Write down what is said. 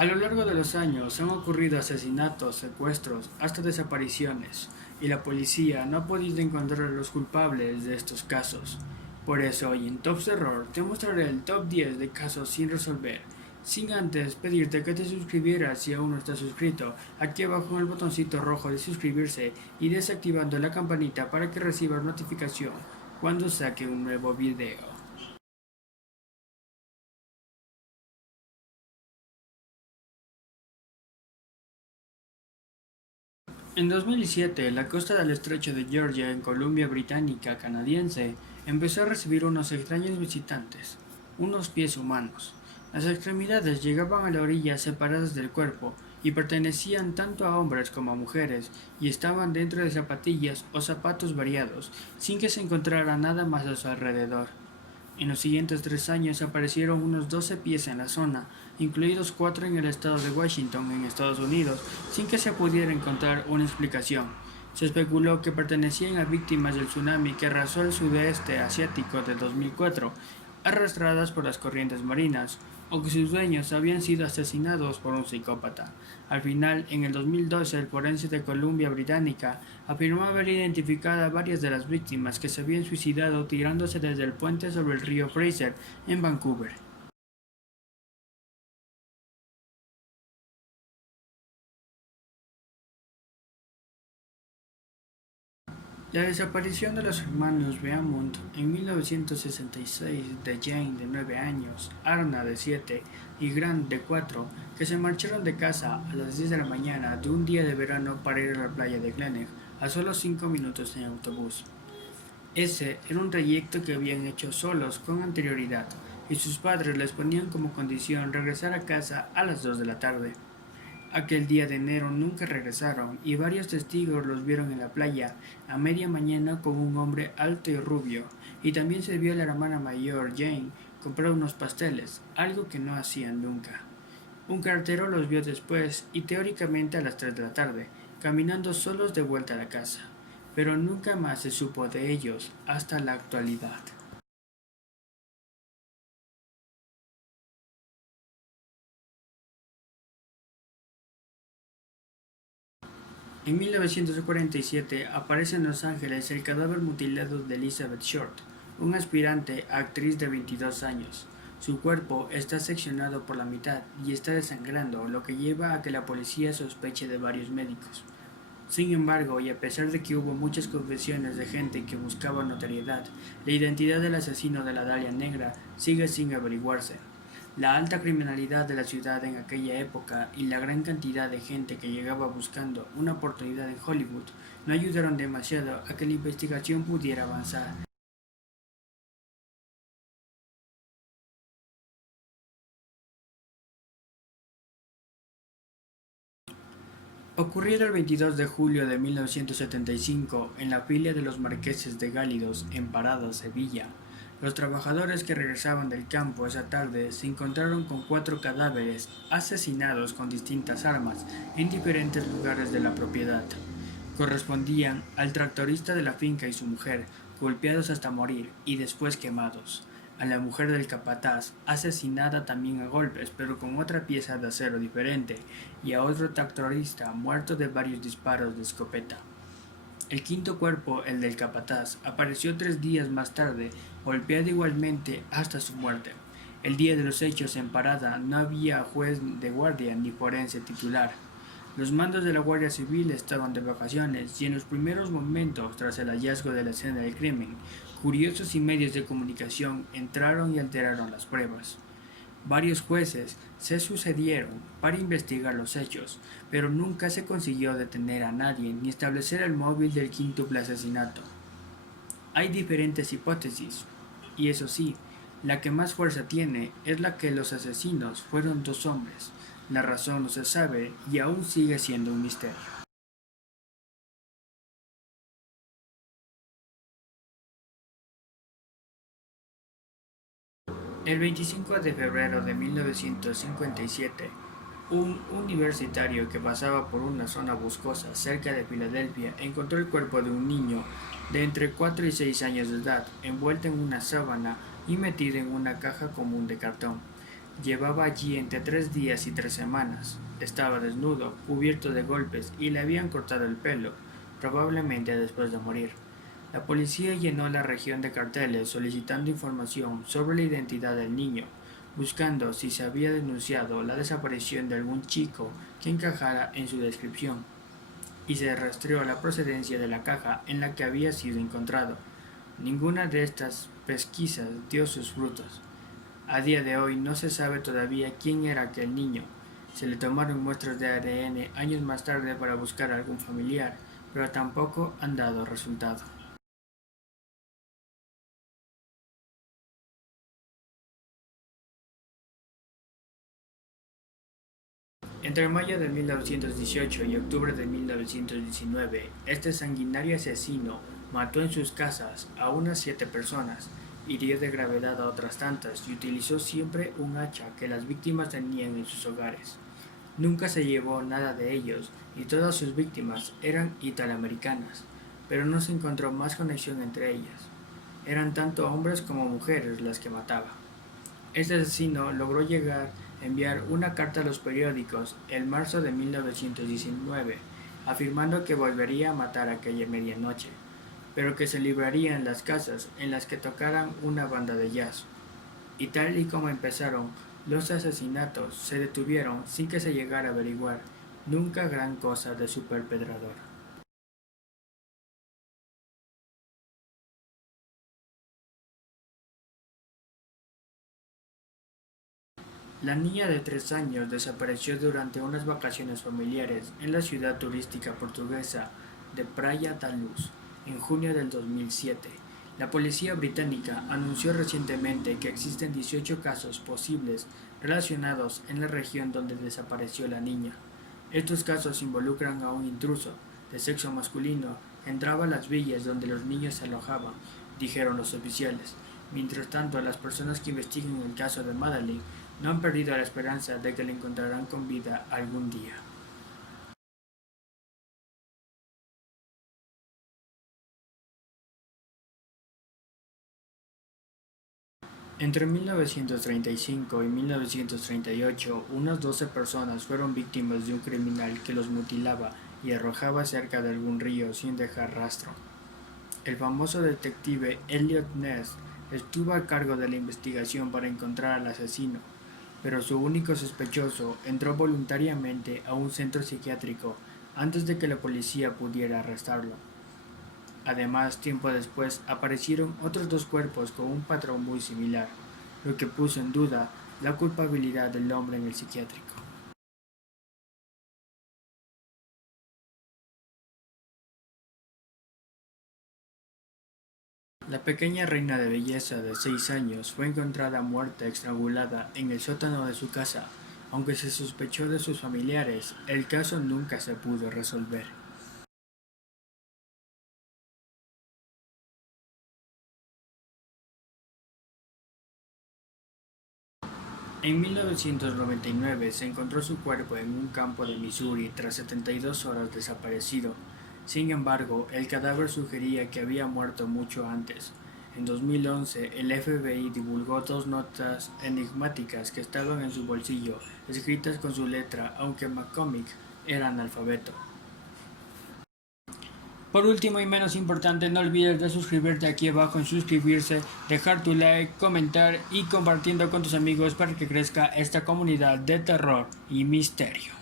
A lo largo de los años han ocurrido asesinatos, secuestros, hasta desapariciones, y la policía no ha podido encontrar a los culpables de estos casos. Por eso hoy en Top Terror te mostraré el top 10 de casos sin resolver, sin antes pedirte que te suscribieras si aún no estás suscrito, aquí abajo en el botoncito rojo de suscribirse y desactivando la campanita para que recibas notificación cuando saque un nuevo video. En 2007, la costa del estrecho de Georgia, en Columbia Británica canadiense, empezó a recibir unos extraños visitantes, unos pies humanos. Las extremidades llegaban a la orilla separadas del cuerpo y pertenecían tanto a hombres como a mujeres y estaban dentro de zapatillas o zapatos variados, sin que se encontrara nada más a su alrededor. En los siguientes 3 años aparecieron unos 12 pies en la zona, incluidos 4 en el estado de Washington, en Estados Unidos, sin que se pudiera encontrar una explicación. Se especuló que pertenecían a víctimas del tsunami que arrasó el sudeste asiático de 2004, arrastradas por las corrientes marinas, o que sus dueños habían sido asesinados por un psicópata. Al final, en el 2012, el forense de Columbia Británica afirmó haber identificado a varias de las víctimas que se habían suicidado tirándose desde el puente sobre el río Fraser en Vancouver. La desaparición de los hermanos Beaumont en 1966 de Jane de 9 años, Arna de 7 y Grant de 4, que se marcharon de casa a las 10 de la mañana de un día de verano para ir a la playa de Glenelg, a solo 5 minutos en autobús. Ese era un trayecto que habían hecho solos con anterioridad, y sus padres les ponían como condición regresar a casa a las 2 de la tarde. Aquel día de enero nunca regresaron y varios testigos los vieron en la playa a media mañana con un hombre alto y rubio, y también se vio a la hermana mayor, Jane, comprar unos pasteles, algo que no hacían nunca. Un cartero los vio después y teóricamente a las 3 de la tarde, caminando solos de vuelta a la casa, pero nunca más se supo de ellos hasta la actualidad. En 1947 aparece en Los Ángeles el cadáver mutilado de Elizabeth Short, una aspirante a actriz de 22 años. Su cuerpo está seccionado por la mitad y está desangrando, lo que lleva a que la policía sospeche de varios médicos. Sin embargo, y a pesar de que hubo muchas confesiones de gente que buscaba notoriedad, la identidad del asesino de la Dalia Negra sigue sin averiguarse. La alta criminalidad de la ciudad en aquella época y la gran cantidad de gente que llegaba buscando una oportunidad en Hollywood no ayudaron demasiado a que la investigación pudiera avanzar. Ocurrido el 22 de julio de 1975 en la filia de los marqueses de Gálidos en Parada, Sevilla, los trabajadores que regresaban del campo esa tarde se encontraron con 4 cadáveres asesinados con distintas armas en diferentes lugares de la propiedad. Correspondían al tractorista de la finca y su mujer, golpeados hasta morir y después quemados; a la mujer del capataz, asesinada también a golpes pero con otra pieza de acero diferente; y a otro tractorista muerto de varios disparos de escopeta. El quinto cuerpo, el del capataz, apareció 3 días más tarde, golpeado igualmente hasta su muerte. El día de los hechos en Parada no había juez de guardia ni forense titular. Los mandos de la Guardia Civil estaban de vacaciones y en los primeros momentos tras el hallazgo de la escena del crimen, curiosos y medios de comunicación entraron y alteraron las pruebas. Varios jueces se sucedieron para investigar los hechos, pero nunca se consiguió detener a nadie ni establecer el móvil del quíntuple asesinato. Hay diferentes hipótesis, y eso sí, la que más fuerza tiene es la que los asesinos fueron 2 hombres. La razón no se sabe y aún sigue siendo un misterio. El 25 de febrero de 1957, un universitario que pasaba por una zona boscosa cerca de Filadelfia encontró el cuerpo de un niño de entre 4 y 6 años de edad, envuelto en una sábana y metido en una caja común de cartón. Llevaba allí entre 3 días y 3 semanas. Estaba desnudo, cubierto de golpes y le habían cortado el pelo, probablemente después de morir. La policía llenó la región de carteles solicitando información sobre la identidad del niño, buscando si se había denunciado la desaparición de algún chico que encajara en su descripción, y se rastreó la procedencia de la caja en la que había sido encontrado. Ninguna de estas pesquisas dio sus frutos. A día de hoy no se sabe todavía quién era aquel niño. Se le tomaron muestras de ADN años más tarde para buscar a algún familiar, pero tampoco han dado resultado. Entre mayo de 1918 y octubre de 1919, este sanguinario asesino mató en sus casas a unas 7 personas, hirió de gravedad a otras tantas y utilizó siempre un hacha que las víctimas tenían en sus hogares. Nunca se llevó nada de ellos y todas sus víctimas eran italoamericanas, pero no se encontró más conexión entre ellas. Eran tanto hombres como mujeres las que mataba. Este asesino logró enviar una carta a los periódicos en marzo de 1919, afirmando que volvería a matar aquella medianoche, pero que se libraría en las casas en las que tocaran una banda de jazz. Y tal y como empezaron, los asesinatos se detuvieron sin que se llegara a averiguar nunca gran cosa de su perpetrador. La niña de 3 años desapareció durante unas vacaciones familiares en la ciudad turística portuguesa de Praia da Luz en junio del 2007. La policía británica anunció recientemente que existen 18 casos posibles relacionados en la región donde desapareció la niña. Estos casos involucran a un intruso de sexo masculino que entraba a las villas donde los niños se alojaban, dijeron los oficiales. Mientras tanto, las personas que investigan el caso de Madeleine no han perdido la esperanza de que la encontrarán con vida algún día. Entre 1935 y 1938, unas 12 personas fueron víctimas de un criminal que los mutilaba y arrojaba cerca de algún río sin dejar rastro. El famoso detective Elliot Ness estuvo a cargo de la investigación para encontrar al asesino, pero su único sospechoso entró voluntariamente a un centro psiquiátrico antes de que la policía pudiera arrestarlo. Además, tiempo después aparecieron otros 2 cuerpos con un patrón muy similar, lo que puso en duda la culpabilidad del hombre en el psiquiátrico. La pequeña reina de belleza de 6 años fue encontrada muerta estrangulada en el sótano de su casa. Aunque se sospechó de sus familiares, el caso nunca se pudo resolver. En 1999 se encontró su cuerpo en un campo de Missouri tras 72 horas desaparecido. Sin embargo, el cadáver sugería que había muerto mucho antes. En 2011, el FBI divulgó 2 notas enigmáticas que estaban en su bolsillo, escritas con su letra, aunque McCormick era analfabeto. Por último y menos importante, no olvides de suscribirte aquí abajo en suscribirse, dejar tu like, comentar y compartiendo con tus amigos para que crezca esta comunidad de terror y misterio.